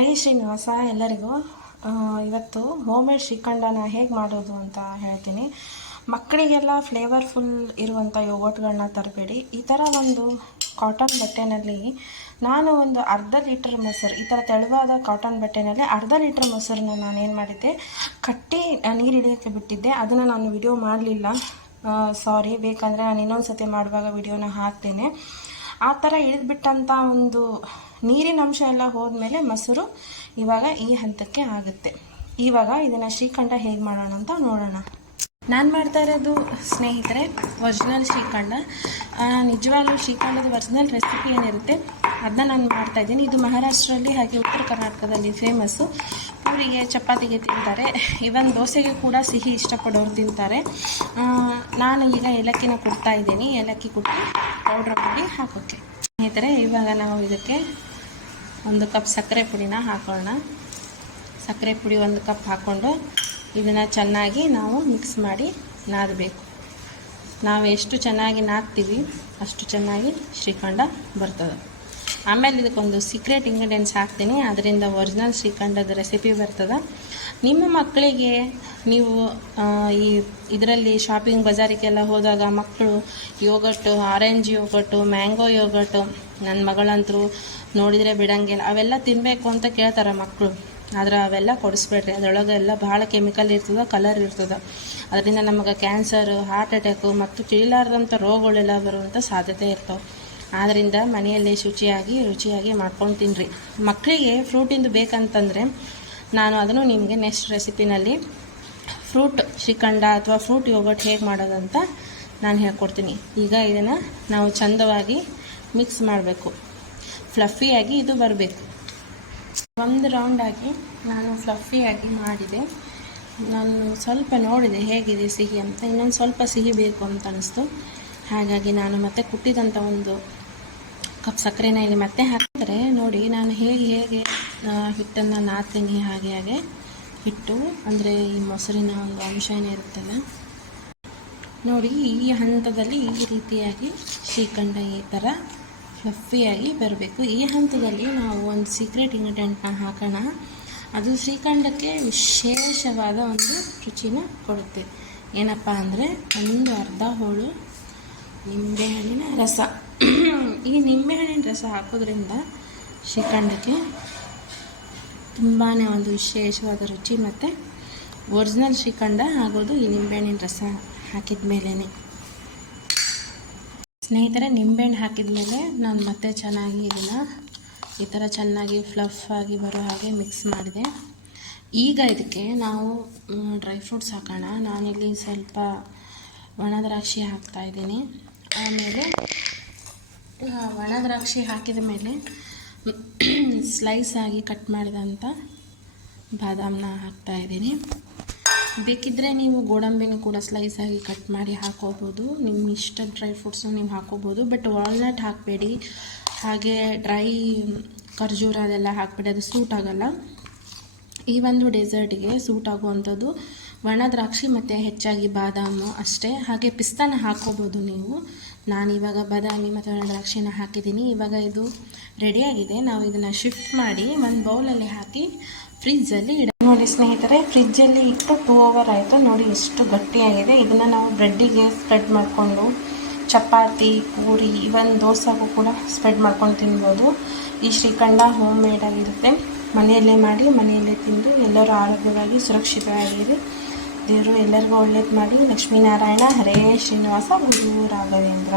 High Srinivasa, ಎಲ್ಲರಿಗೂ? ಇವತ್ತು home made ಶ್ರೀಖಂಡನ ಹೇಗೆ ಮಾಡೋದು ಅಂತ ಹೇಳ್ತೀನಿ. ಮಕ್ಕಳಿಗೆಲ್ಲ ಫ್ಲೇವರ್ಫುಲ್ ಇರುವಂಥ ಯೋಗಟ್ಗಳನ್ನ ತರಬೇಡಿ. ಈ ಥರ ಒಂದು ಕಾಟನ್ ಬಟ್ಟೆನಲ್ಲಿ ನಾನು ಒಂದು ಅರ್ಧ ಲೀಟರ್ ಮೊಸರು, ಈ ಥರ ತೆಳುವಾದ ಕಾಟನ್ ಬಟ್ಟೆನಲ್ಲಿ ಅರ್ಧ ಲೀಟರ್ ಮೊಸರನ್ನ ನಾನು ಏನು ಮಾಡಿದ್ದೆ, ಕಟ್ಟಿ ನೀರು ಹಿಡಿಯೋಕ್ಕೆ ಬಿಟ್ಟಿದ್ದೆ. ಅದನ್ನು ನಾನು ವಿಡಿಯೋ ಮಾಡಲಿಲ್ಲ. ಸಾರಿ ಬೇಕಂದರೆ ನಾನು ಇನ್ನೊಂದು ಸತಿ ಮಾಡುವಾಗ ವಿಡಿಯೋನ ಹಾಕ್ತೇನೆ. ಆ ಥರ ಇಳಿದ್ಬಿಟ್ಟಂಥ ಒಂದು ನೀರಿನ ಅಂಶ ಎಲ್ಲ ಹೋದ್ಮೇಲೆ ಮೊಸರು ಇವಾಗ ಈ ಹಂತಕ್ಕೆ ಆಗುತ್ತೆ. ಇವಾಗ ಇದನ್ನು ಶ್ರೀಖಂಡ ಹೇಗೆ ಮಾಡೋಣ ಅಂತ ನೋಡೋಣ. ನಾನು ಮಾಡ್ತಾ ಇರೋದು ಸ್ನೇಹಿತರೆ ಒರಿಜಿನಲ್ ಶ್ರೀಖಂಡ. ನಿಜವಾಗ್ಲೂ ಶ್ರೀಖಂಡದ ಒರಿಜಿನಲ್ ರೆಸಿಪಿ ಏನಿರುತ್ತೆ? ಅದನ್ನ ನಾನು ಮಾಡ್ತಾ ಇದ್ದೀನಿ. ಇದು ಮಹಾರಾಷ್ಟ್ರದಲ್ಲಿ ಹಾಗೆ ಉತ್ತರ ಕರ್ನಾಟಕದಲ್ಲಿ ಫೇಮಸ್ಸು ಪೂರಿಗೆ ಚಪಾತಿಗೆ ತಿಂತಾರೆ. ಇವನ್ ದೋಸೆಗೆ ಕೂಡ ಸಿಹಿ ಇಷ್ಟಪಡೋರು ತಿಂತಾರೆ. ನಾನು ಈಗ ಏಲಕ್ಕಿನ ಕೊಡ್ತಾ ಇದ್ದೀನಿ. ಏಲಕ್ಕಿ ಕೊಟ್ಟು ಪೌಡ್ರ್ ಮಾಡಿ ಹಾಕೋಕ್ಕೆ ಸ್ನೇಹಿತರೆ, ಇವಾಗ ನಾವು ಇದಕ್ಕೆ ಒಂದು ಕಪ್ ಸಕ್ಕರೆ ಪುಡಿನ ಹಾಕೋಣ. ಸಕ್ಕರೆ ಪುಡಿ ಒಂದು ಕಪ್ ಹಾಕ್ಕೊಂಡು ಇದನ್ನು ಚೆನ್ನಾಗಿ ನಾವು ಮಿಕ್ಸ್ ಮಾಡಿ ನಾದಬೇಕು. ನಾವು ಎಷ್ಟು ಚೆನ್ನಾಗಿ ನಾದ್ತೀವಿ, ಅಷ್ಟು ಚೆನ್ನಾಗಿ ಶ್ರೀಖಂಡ ಬರ್ತದೆ. ಆಮೇಲೆ ಇದಕ್ಕೊಂದು ಸೀಕ್ರೆಟ್ ಇಂಗ್ರೀಡಿಯೆಂಟ್ಸ್ ಹಾಕ್ತೀನಿ. ಅದರಿಂದ ಒರಿಜಿನಲ್ ಶ್ರೀಖಂಡದ ರೆಸಿಪಿ ಬರ್ತದೆ. ನಿಮ್ಮ ಮಕ್ಕಳಿಗೆ ನೀವು ಈ ಇದರಲ್ಲಿ ಶಾಪಿಂಗ್ ಬಜಾರಿಗೆಲ್ಲ ಹೋದಾಗ ಮಕ್ಕಳು ಯೋಗಟ್ಟು ಆರೆಂಜ್ ಯೋಗಟ್ಟು ಮ್ಯಾಂಗೋ ಯೋಗಟ್ಟು ನನ್ನ ಮಗಳಂತರೂ ನೋಡಿದರೆ ಬಿಡಂಗಿಲ್ಲ. ಅವೆಲ್ಲ ತಿನ್ನಬೇಕು ಅಂತ ಕೇಳ್ತಾರೆ ಮಕ್ಕಳು ಆದ್ರೆ ಅವೆಲ್ಲ ಕೊಡಿಸ್ಬೇಡ್ರಿ. ಅದರೊಳಗೆ ಎಲ್ಲ ಭಾಳ ಕೆಮಿಕಲ್ ಇರ್ತದೆ ಕಲರ್ ಇರ್ತದೆ. ಅದರಿಂದ ನಮಗೆ ಕ್ಯಾನ್ಸರ್ ಹಾರ್ಟ್ ಅಟ್ಯಾಕು ಮತ್ತು ತಿಳಿಲಾರ್ದಂಥ ರೋಗಗಳೆಲ್ಲ ಬರುವಂಥ ಸಾಧ್ಯತೆ ಇರ್ತಾವೆ. ಆದ್ದರಿಂದ ಮನೆಯಲ್ಲೇ ಶುಚಿಯಾಗಿ, ರುಚಿಯಾಗಿ ಮಾಡ್ಕೊಂಡು ತಿನ್ನಿರಿ ಮಕ್ಕಳಿಗೆ ಫ್ರೂಟಿಂದು ಬೇಕಂತಂದರೆ ನಾನು ಅದನ್ನು ನಿಮಗೆ ನೆಕ್ಸ್ಟ್ ರೆಸಿಪಿನಲ್ಲಿ ಫ್ರೂಟ್ ಶ್ರೀಖಂಡ ಅಥವಾ ಫ್ರೂಟ್ ಯೋಗಟ್ ಹೇಗೆ ಮಾಡೋದಂತ ನಾನು ಹೇಳ್ಕೊಡ್ತೀನಿ. ಈಗ ಇದನ್ನು ನಾವು ಚಂದವಾಗಿ ಮಿಕ್ಸ್ ಮಾಡಬೇಕು. ಫ್ಲಫಿಯಾಗಿ ಇದು ಬರಬೇಕು. ಒಂದು ರೌಂಡಾಗಿ ನಾನು ಫ್ಲಫಿಯಾಗಿ ಮಾಡಿದೆ. ನಾನು ಸ್ವಲ್ಪ ನೋಡಿದೆ ಹೇಗಿದೆ ಸಿಹಿ ಅಂತ. ಇನ್ನೊಂದು ಸ್ವಲ್ಪ ಸಿಹಿ ಬೇಕು ಅಂತ ಅನಿಸ್ತು. ಹಾಗಾಗಿ ನಾನು ಮತ್ತೆ ಕುಟ್ಟಿದಂಥ ಒಂದು ಕಪ್ ಸಕ್ಕರೆನ ಇಲ್ಲಿ ಮತ್ತೆ ಹಾಕಿದ್ರೆ ನೋಡಿ ನಾನು ಹೇಗೆ ಹೇಗೆ ಹಿಟ್ಟನ್ನು ನಾದ್ತೀನಿ ಹಾಗೆ ಹಾಗೆ ಹಿಟ್ಟು, ಅಂದರೆ ಈ ಮೊಸರಿನ ಒಂದು ಅಂಶ ಏನಿರುತ್ತಲ್ಲ ನೋಡಿ ಈ ಹಂತದಲ್ಲಿ ಈ ರೀತಿಯಾಗಿ ಶ್ರೀಖಂಡ ಈ ಥರ ಫ್ಲಫಿಯಾಗಿ ಬರಬೇಕು. ಈ ಹಂತದಲ್ಲಿ ನಾವು ಒಂದು ಸೀಕ್ರೆಟ್ ಇಂಗ್ರೀಡಿಯೆಂಟ್ನ ಹಾಕೋಣ. ಅದು ಶ್ರೀಖಂಡಕ್ಕೆ ವಿಶೇಷವಾದ ಒಂದು ರುಚಿನ ಕೊಡುತ್ತೆ. ಏನಪ್ಪ ಅಂದರೆ ಒಂದು ಅರ್ಧ ಹೋಳು ನಿಂಬೆಹಣ್ಣಿನ ರಸ. ಈ ನಿಂಬೆಹಣ್ಣಿನ ರಸ ಹಾಕೋದ್ರಿಂದ ಶ್ರೀಖಂಡಕ್ಕೆ ತುಂಬಾ ಒಂದು ವಿಶೇಷವಾದ ರುಚಿ ಮತ್ತು ಒರಿಜಿನಲ್ ಶ್ರೀಖಂಡ ಆಗೋದು ಈ ನಿಂಬೆಹಣ್ಣಿನ ರಸ ಹಾಕಿದ ಮೇಲೇ ಸ್ನೇಹಿತರೆ ನಿಂಬೆಹಣ್ಣು ಹಾಕಿದ ಮೇಲೆ ನಾನು ಮತ್ತೆ ಚೆನ್ನಾಗಿ ಇದನ್ನು ಈ ಥರ ಚೆನ್ನಾಗಿ ಫ್ಲಫ್ ಆಗಿ ಬರೋ ಹಾಗೆ ಮಿಕ್ಸ್ ಮಾಡಿದೆ. ಈಗ ಇದಕ್ಕೆ ನಾವು ಡ್ರೈ ಫ್ರೂಟ್ಸ್ ಹಾಕೋಣ. ನಾನಿಲ್ಲಿ ಸ್ವಲ್ಪ ಒಣ ದ್ರಾಕ್ಷಿ ಹಾಕ್ತಾ ಇದ್ದೀನಿ. ಆಮೇಲೆ ಒಣ ದ್ರಾಕ್ಷಿ ಹಾಕಿದ ಮೇಲೆ ಸ್ಲೈಸ್ ಆಗಿ ಕಟ್ ಮಾಡಿದಂಥ ಬಾದಾಮನ್ನ ಹಾಕ್ತಾ ಇದ್ದೀನಿ. ಬೇಕಿದ್ದರೆ ನೀವು ಗೋಡಂಬಿನೂ ಕೂಡ ಸ್ಲೈಸ್ ಆಗಿ ಕಟ್ ಮಾಡಿ ಹಾಕೋಬೋದು. ನಿಮ್ಮ ಇಷ್ಟ ಡ್ರೈ ಫ್ರೂಟ್ಸನ್ನು ನೀವು ಹಾಕೋಬೋದು. ಬಟ್ ವಾಲ್ನಟ್ ಹಾಕಬೇಡಿ. ಹಾಗೆ ಡ್ರೈ ಖರ್ಜೂರ ಅದೆಲ್ಲ ಹಾಕಬೇಡಿ. ಅದು ಸೂಟ್ ಆಗೋಲ್ಲ. ಈ ಒಂದು ಡೆಸರ್ಟ್ಗೆ ಸೂಟ್ ಆಗುವಂಥದ್ದು ಒಣ ದ್ರಾಕ್ಷಿ ಮತ್ತು ಹೆಚ್ಚಾಗಿ ಬಾದಾಮು ಅಷ್ಟೇ. ಹಾಗೆ ಪಿಸ್ತಾನ ಹಾಕೋಬೋದು ನೀವು. ನಾನು ಇವಾಗ ಬಾದಾಮಿ ಮತ್ತು ದ್ರಾಕ್ಷಿನ ಹಾಕಿದ್ದೀನಿ. ಇವಾಗ ಇದು ರೆಡಿಯಾಗಿದೆ ನಾವು ಇದನ್ನು ಶಿಫ್ಟ್ ಮಾಡಿ ಒಂದು ಬೌಲಲ್ಲಿ ಹಾಕಿ ಫ್ರಿಜ್ಜಲ್ಲಿ ಇಡ ನೋಡಿ ಸ್ನೇಹಿತರೆ ಫ್ರಿಜ್ಜಲ್ಲಿ ಇಟ್ಟು ಟೂ ಅವರ್ ಆಯಿತು. ನೋಡಿ ಎಷ್ಟು ಗಟ್ಟಿಯಾಗಿದೆ. ಇದನ್ನು ನಾವು ಬ್ರೆಡ್ಡಿಗೆ ಸ್ಪ್ರೆಡ್ ಮಾಡಿಕೊಂಡು ಚಪಾತಿ, ಪೂರಿ ಇವನ್ ದೋಸೆಗೂ ಕೂಡ ಸ್ಪ್ರೆಡ್ ಮಾಡ್ಕೊಂಡು ತಿನ್ಬೋದು. ಈ ಶ್ರೀಖಂಡ ಹೋಮ್ ಮೇಡ್ ಆಗಿರುತ್ತೆ. ಮನೆಯಲ್ಲೇ ಮಾಡಿ ಮನೆಯಲ್ಲೇ ತಿಂದು ಎಲ್ಲರೂ ಆರೋಗ್ಯವಾಗಿ ಸುರಕ್ಷಿತವಾಗಿರಿ. ದೇವರು ಎಲ್ಲರಿಗೂ ಒಳ್ಳೇದು ಮಾಡಿ. ಲಕ್ಷ್ಮೀನಾರಾಯಣ ಹರೇ ಶ್ರೀನಿವಾಸ ಗುರು ರಾಘವೇಂದ್ರ.